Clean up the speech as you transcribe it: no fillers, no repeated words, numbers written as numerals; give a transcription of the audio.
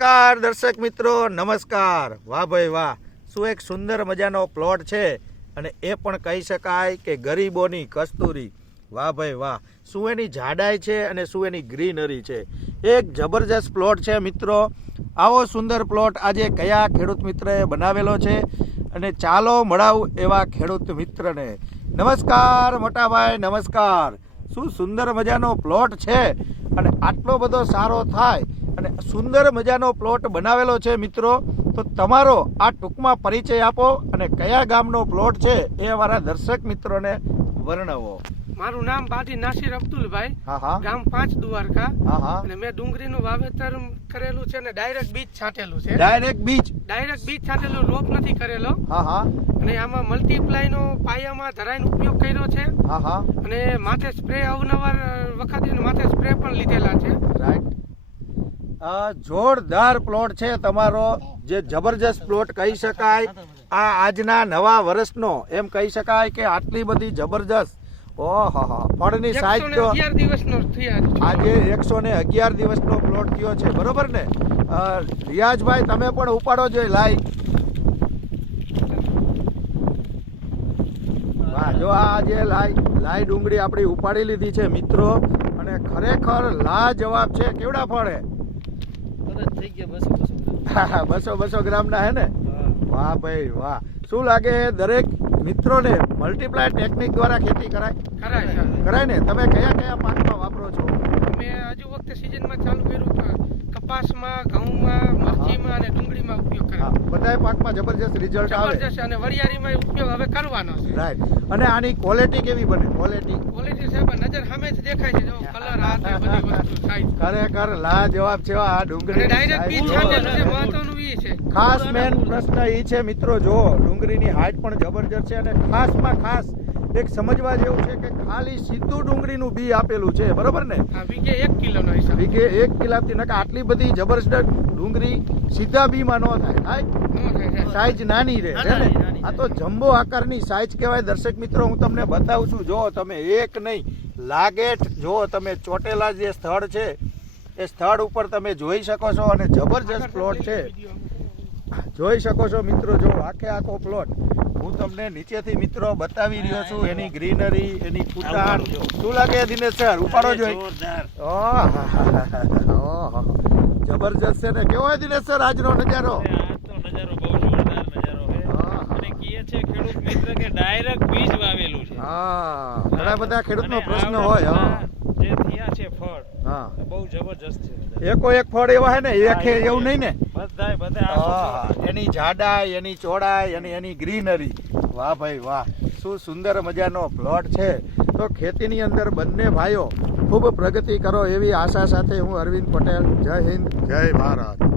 નમસ્કાર દર્શક મિત્રો, નમસ્કાર। વાહ ભાઈ વાહ, શું એક સુંદર મજાનો પ્લોટ છે અને એ પણ કહી શકાય કે ગરીબોની કસ્તુરી। વાહ ભાઈ વાહ, શું એની જાડાઈ છે અને શું એની ગ્રીનરી છે। એક જબરજસ્ત પ્લોટ છે મિત્રો। આવો સુંદર પ્લોટ આજે કયા ખેડૂત મિત્રએ બનાવેલો છે અને ચાલો મળાવું એવા ખેડૂત મિત્રને। નમસ્કાર મોટાભાઈ, નમસ્કાર। શું સુંદર મજાનો પ્લોટ છે અને આટલો બધો સારો થાય અને સુંદર મજાનો પ્લોટ બનાવેલો છે મિત્રો। તો તમારો આ ટૂંકમાં પરિચય આપો અને કયા ગામનો પ્લોટ છે એ અમારા દર્શક મિત્રોને વર્ણવો। મારું નામ બાદી નાસિર અબ્દુલભાઈ, હા હા, ગામ 5 દ્વારકા। હા હા, અને મેં ડુંગળીનું વાવેતર કરેલું છે ને ડાયરેક્ટ બીજ છાંટેલું છે। ડાયરેક્ટ બીજ છાંટેલું, રોપ નથી કરેલો। હા હા, અને આમાં મલ્ટીપ્લાય નો પાયામાં ધરાઈનો ઉપયોગ કર્યો છે। હા હા, અને માથે સ્પ્રે અવનવાર વખતે માથે સ્પ્રે પણ લીધેલા છે। રાઈટ। જોરદાર પ્લોટ છે તમારો, જે જબરજસ્ત પ્લોટ કહી શકાય। આ આજના નવા વર્ષનો એમ કહી શકાય કે આટલી બધી જબરજસ્ત ઓહો ફળની સાઈઝ તો 111 દિવસનો થયા છે। આજે 111 દિવસનો પ્લોટ થયો છે, બરોબર ને? રિયાજભાઈ તમે પણ ઉપાડો જોઈએ લાઈક। વાહ, જો આ જે લાઈ ડુંગળી આપણી ઉપાડી લીધી છે મિત્રો, અને ખરેખર લાજવાબ છે। કેવડા ફળ હે? થઈ ગયા 200 ગ્રામના હે ને? વાહ ભાઈ વાહ, શું લાગે દરેક મિત્રોને મલ્ટીપ્લાય ટેકનિક દ્વારા ખેતી કરાય ને? તમે કયા કયા પાકમાં વાપરો છો? મેં હજુ વખતે સિઝનમાં ચાલુ કર્યું, કપાસમાં, ઘઉંમાં, મરચીમાં અને ડુંગળીમાં ઉપયોગ કર્યો। બધાય પાકમાં જબરજસ્ત રિઝલ્ટ આવે જબરજસ્ત, અને વરિયાળીમાં ઉપયોગ હવે કરવાનો છે। રાઈટ। અને આની ક્વોલિટી કેવી બને? ક્વોલિટી સાહેબ નજર સામે જ દેખાય છે, જો કલર આ તે બધી વસ્તુ સાઈઝ ખરેખર લાજવાબ છે આ ડુંગળી। ડાયરેક્ટ બીજ છાંટેલું છે, મહત્વનું ઈ છે। ખાસ મેન પ્રશ્ન ઈ છે મિત્રો, જો ડુંગળીની હાઈટ પણ જબરજસ્ત છે અને ખાસમાં ખાસ એક સમજવા જેવું છે કે ખાલી સીધું ડુંગળીનું બી આપેલું છે, બરોબર ને? હા, વીઘે 1 કિલોનો હિસાબ। વીઘે 1 કિલોથી નકા આટલી બધી જબરજસ્ત ડુંગળી સીધા બીમાં ન થાય, સાઈઝ નાની રહે છે ને? આ તો જમ્બો આકારની સાઈઝ કહેવાય। દર્શક મિત્રો, હું તમને બતાવું છું, જો તમે એક નહીં લાગે, જો તમે ચોટેલા જે સ્થળ છે એ સ્થળ ઉપર તમે જોઈ શકો છો, અને જબરજસ્ત પ્લોટ છે, જોઈ શકો છો મિત્રો। જો આખો પ્લોટ હું તમને નીચેથી મિત્રો બતાવી રહ્યો છું, એની ગ્રીનરી, એની ફૂટાણ। શું લાગે દિનેશ સર? ઉપાડો જોઈ, જબરજસ્ત છે ને? કેવો હોય દિનેશ સર આજનો નજારો? નજારો બહુ જોરદાર નજારો છે, અને કહે છે ખેડૂત મિત્ર કે ડાયરેક્ટ બીજ વાવેલું છે। હા, ઘણા બધા ખેડૂતનો પ્રશ્ન હોય જે થયા છે ફળ, હા, બહુ જબરજસ્ત છે। એકો એક ફળ એવા હે ને, એક એવું નહીં ને? બધા એની જાડાઈ, એની ચોડાઈ અને એની ગ્રીનરી, વાહ ભાઈ વાહ, શું સુંદર મજાનો પ્લોટ છે। તો ખેતીની અંદર બંને ભાઈઓ ખૂબ પ્રગતિ કરો એવી આશા સાથે હું અરવિંદ પટેલ, જય હિન્દ, જય ભારત।